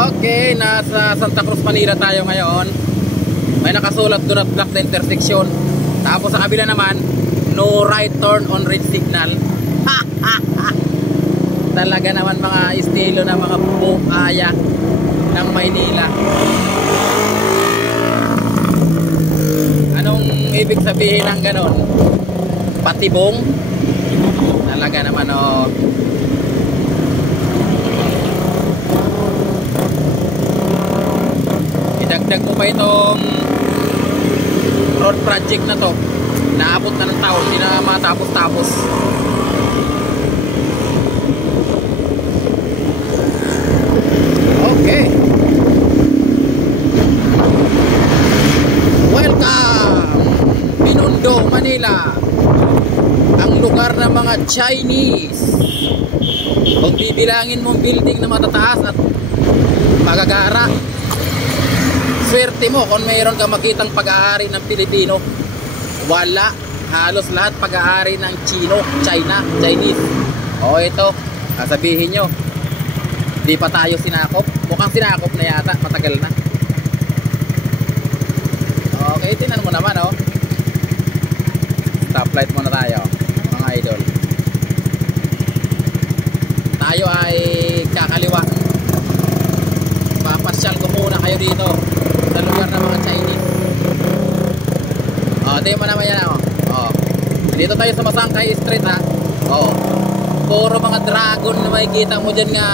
Okay, nasa Santa Cruz, Manila tayo ngayon. May nakasulat do not block the intersection. Tapos sa kabila naman, no right turn on red signal. Talaga naman mga estilo ng mga bukaya ng Maynila. Anong ibig sabihin ng ganon? Patibong? Talaga naman oh. Idagdag ko pa itong road project na to. Naabot na ng taon, hindi na matapos-tapos. Okay. Welcome Binondo, Manila. Ang lugar ng mga Chinese. Kung bibilangin mong building na matataas at magagara, swerte mo kung mayroon kang makitang pag-aari ng Pilipino. Wala. Halos lahat pag-aari ng Chinese. O ito, sasabihin nyo, di pa tayo sinakop. Mukhang sinakop na yata, matagal na. Okay, tinan mo naman oh. Stoplight muna tayo, mga idol. Tayo ay kakaliwa. Papasyal ko muna kayo dito sa lugar ng mga Chinese. Tingnan mo naman yan dito tayo sa Masangkay Street ha. Puro mga dragon na makikita mo dyan nga,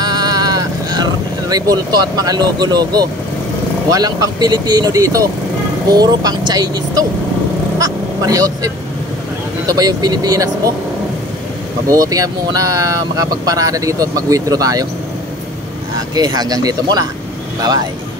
rebulto at mga logo-logo. Walang pang Pilipino dito, puro pang Chinese to. Pariotip. Dito ba yung Pilipinas mo? Mabuti nga muna makapagparada dito at mag-withdraw tayo. Okay, hanggang dito muna. Bye bye.